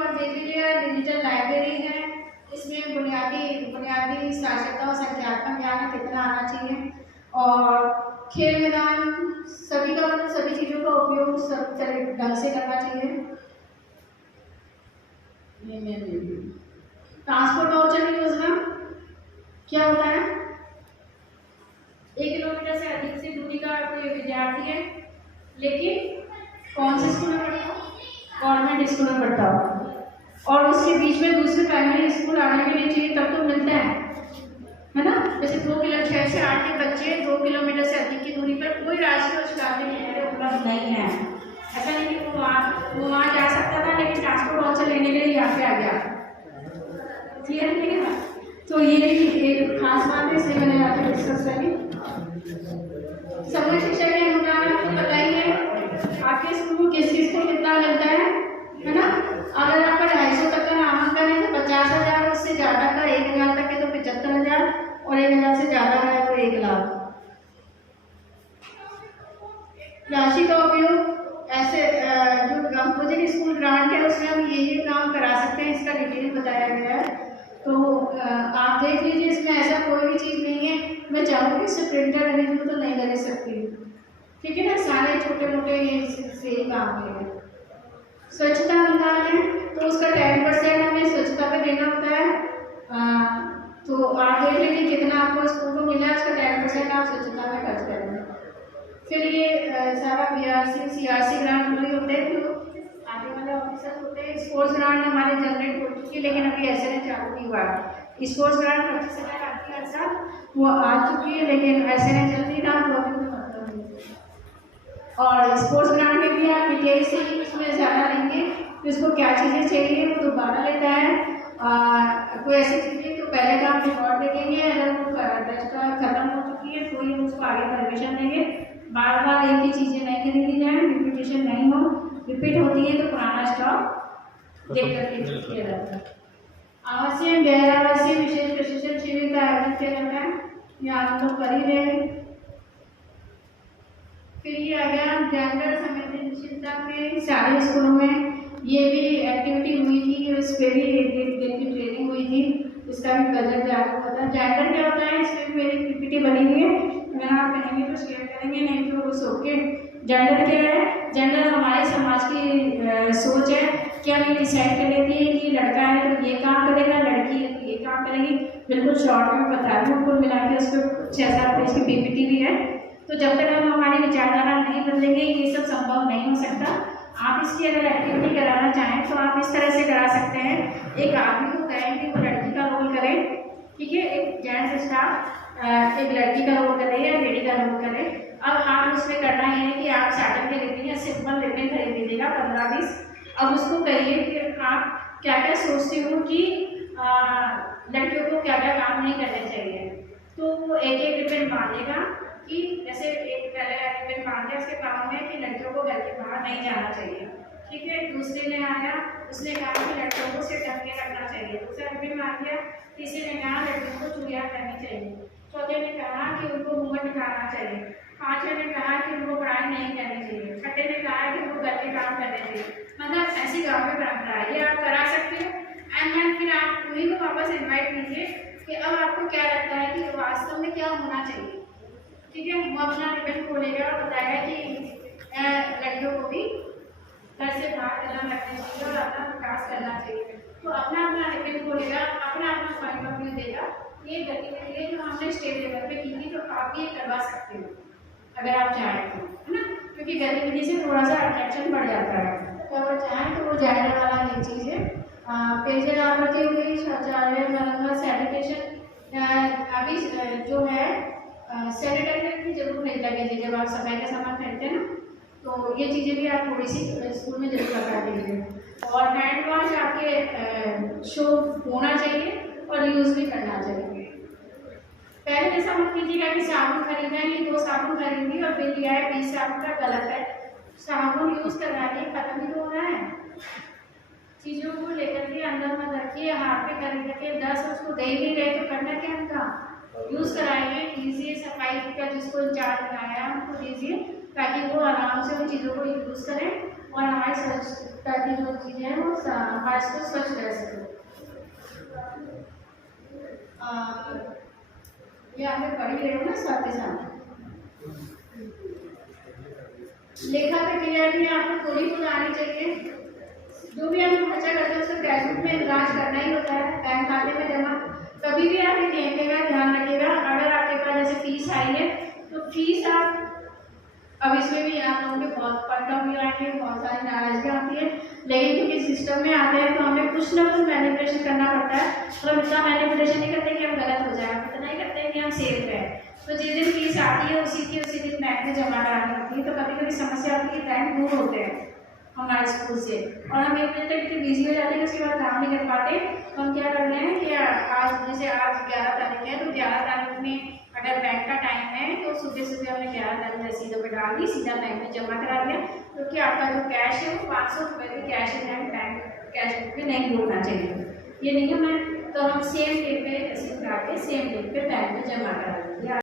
और देख लीजिए डिजिटल लाइब्रेरी है, इसमें बुनियादी साक्षरता और संख्यात्मक ज्ञान कितना आना चाहिए, और खेल मैदान सभी का मतलब सभी चीज़ों का उपयोग सब ढंग से करना चाहिए। ट्रांसपोर्ट वाउचर योजना क्या होता है? 1 किलोमीटर से अधिक से दूरी का कोई विद्यार्थी है, लेकिन कौन से स्कूल में पढ़ता हो? गवर्नमेंट स्कूल में पढ़ता हो, और उसके बीच में दूसरे प्राइमरी स्कूल आने के लिए चाहिए तब तो मिलता है ना। जैसे 6 से 8 के बच्चे 2 किलोमीटर से अधिक की दूरी पर कोई राष्ट्रीय उच्च माध्यमिक उपलब्ध नहीं है। ऐसा नहीं कि वो वहाँ जा सकता था, लेकिन ट्रांसपोर्ट वाउचर लेने के लिए यहाँ पे आ गया। क्लियर नहीं है? तो ये भी एक खास बात है, इसलिए मैंने यहाँ पे डिस्कस करी। समूह शिक्षा के अनुदान आपको पता ही है, आपके स्कूल को किस को कितना मिलता है ना। अगर आपका 250 तक का नामांकन है तो 50,000, उससे ज़्यादा का 1,000 तक है तो 75,000, और 1,000 से ज़्यादा है तो 1 लाख। राशि का उपयोग ऐसे जो ग्राम प्रोजेक्ट स्कूल ग्रांट है उसमें हम ये काम करा सकते हैं, इसका डिटेल बताया गया है। तो आप देख लीजिए, इसमें ऐसा कोई भी चीज़ नहीं है मैं चाहूँगी इससे प्रिंटर अरेंज तो नहीं कर सकती, ठीक है ना। सारे छोटे मोटे से ही काम है। स्वच्छता अनुदान है तो उसका 10% हमें स्वच्छता पे देना होता है। तो आप देख लीजिए कितना आपको स्कूल को मिला, उसका 10% आप स्वच्छता में खर्च करेंगे। फिर ये सारा BRC CRC ग्रांट वही होते हैं जो आगे वाले ऑफिसर होते हैं। स्पोर्ट्स ग्रांट हमारे जनरेट हो चुकी है, लेकिन अभी ऐसे नहीं चालू नहीं हुआ। स्पोर्ट्स ग्रांट 25,000 आती है हर साल, वो आ चुकी है, लेकिन ऐसे नहीं चल रही रहा, तो अभी कोई मतलब नहीं। और स्पोर्ट्स ग्रांट में भी आप डिटेल से उसमें ज़्यादा लेंगे तो इसको क्या चीज़ें चाहिए वो दोबारा लेता है। कोई ऐसी चीज़ें तो पहले का आप रिकॉर्ड देखेंगे, अगर वो खत्म हो चुकी है तो ही उसको आगे परमिशन देंगे। बार बार एक ही चीज़ें नहीं खरीदी जाए, रिपीटेशन नहीं हो, रिपीट होती है तो पुराना स्टॉक देख करके किया जाता है। आवासीय गैर आवासीय विशेष प्रशिक्षण शिविर का आयोजन किया जाता है, यहाँ हम लोग कर ही रहे हैं। फिर ये आ गया जेंडर संवेदनशीलता में सारे स्कूलों में ये भी एक्टिविटी हुई थी, उस पर भी 1 दिन की ट्रेनिंग हुई थी, इसका भी बजट जागरूक होता है। जेंडर क्या होता है, इसमें भी मेरी PPT बनी हुई है, अगर आप कहेंगे तो शेयर करेंगे, नहीं तो बस ओके। जेंडर क्या है? जेंडर हमारे समाज की सोच है कि हम ये डिसाइड कर लेते हैं कि लड़का है तो ये काम करेगा, लड़की है तो ये काम करेगी। बिल्कुल शॉर्ट में बता दूँ, कुल मिला के उस पर 6-7 पेज की PPT भी है। तो जब तक हम हमारी विचारधारा नहीं बदलेंगे ये सब संभव नहीं हो सकता। आप इसकी अगर एक्टिविटी कराना चाहें तो आप इस तरह से करा सकते हैं। एक आदमी को कहें कि वो लड़की का रोल करे, ठीक है, एक जेंट्स स्टाफ एक लड़की का रोल करे या लेडी का रोल करे। अब आप उसमें करना ये है कि आप साटन के रिबन या सिंपल रिबन खरीद लीजिएगा 15-20। अब उसको कहिए कि आप क्या क्या सोचते हो कि लड़कियों को क्या क्या काम नहीं करने चाहिए। तो वो एक रिबन बांधेगा कि जैसे एक पहले रिबन बांध दिया उसके काम में कि लड़कियों को घर के बाहर नहीं जाना चाहिए, ठीक है। दूसरे ने आया, उसने कहा कि लड़कियों को सिर ढक के रखना चाहिए, दूसरा रिबन बांध दिया। तीसरे ने कहा लड़कियों को चूड़ियाँ पहननी चाहिए, चौथे ने कहा कि उनको घूंघट दिखाना चाहिए, पाँचवें ने कहा कि उनको पढ़ाई नहीं करनी चाहिए, छठे ने कहा कि उनको घर के काम करने चाहिए। मतलब ऐसी गाँव में परंपरा है, ये आप करा सकते हो। एंड देन फिर आप उन्हीं को वापस इन्वाइट कीजिए कि अब आपको क्या लगता है कि वास्तव में क्या होना चाहिए, ठीक है। वो अपना रिबन खोलेगा और बताएगा कि लड़कियों को भी घर से बाहर कदम रखना चाहिए और अपना विकास करना चाहिए। तो अपना अपना रिबन खोलेगा, अपना अपना पॉइंट ऑफ व्यू देगा। ये गतिविधि जो हमने स्टेट लेवल पे की थी, तो आप ये करवा सकते हो अगर आप चाहें तो, है ना, क्योंकि गतिविधि से थोड़ा सा अट्रैक्शन बढ़ जाता है। तो अगर चाहें तो वो जेंडर वाला ये चीज़ है। पेयजल आपूर्ति हो गई, शौचालय, मरम्मत, सैनिटेशन। अभी जो है सैनिटाइजर की जरूर नहीं लगेगी जब आप सफाई का सामान खरीदते हैं ना, तो ये चीज़ें भी आप थोड़ी सी स्कूल में जरूर लगा दीजिए। और हैंड वॉश आपके शो होना चाहिए और यूज़ भी करना चाहिए। पहले जैसा मत कीजिएगा कि साबुन खरीदना है, 2 साबुन खरीदी और बिल लिया है 20 साबुन का, गलत है। साबुन यूज़ करना है, खत्म ही तो हो रहा है। चीज़ों को लेकर के अंदर मत रखिए, हाथ पे खरीद के 10 उसको दे ही रहे तो करना क्या उनका, यूज़ कराइए, कीजिए। सफाई का जिसको इंचार्ज बनाया उनको दीजिए ताकि वो आराम से उन चीज़ों को यूज़ करें और हमारी स्वच्छता की जो चीज़ें हैं वो हमारे को स्वच्छ रह सकें। ये आपने पढ़ी रहे हो ना साथ के साथ। लेखा प्रक्रिया भी आपको थोड़ी बहुत आनी चाहिए। जो भी हम खर्चा करते हैं उसको कैश में इलाज करना ही होता है, बैंक खाते में जमा। कभी भी आप ये देखिएगा, ध्यान रखिएगा, अगर आपके पास जैसे फीस आई है तो फीस आप अब इसमें भी आप लोगों के बहुत पॉइंट ऑफ व्यू आएंगे, बहुत सारी नाराजगी आती है, लेकिन क्योंकि सिस्टम में आते हैं तो हमें कुछ ना कुछ मैनिपुलेशन करना पड़ता है। तो हम इतना मैनिपुलेशन नहीं करते कि हम गलत हो जाए, इतना ही करते हैं कि हम सेफ है। तो जिस दिन फीस आती है उसी दिन बैंक में जमा करानी होती है। तो कभी कभी समस्या आती है, बैंक दूर होते हैं हमारे स्कूल से और हम एक दिन तक इतने बिजी हो जाते हैं, उसके बाद काम नहीं कर पाते। तो हम क्या कर रहे हैं कि आज जैसे आज 11 तारीख है, तो 11 तारीख में अगर बैंक का टाइम है तो सुबह सुबह हमने 11 तारीख रसीदों पर डाल दी, सीधा बैंक में जमा करा दिया, क्योंकि आपका जो कैश है वो 500 रुपये भी कैश है, बैंक कैश बुक में नहीं होना चाहिए, ये नियम है। तो हम सेम डे पे रसीद काट के सेम डे पे बैंक में जमा करा देंगे।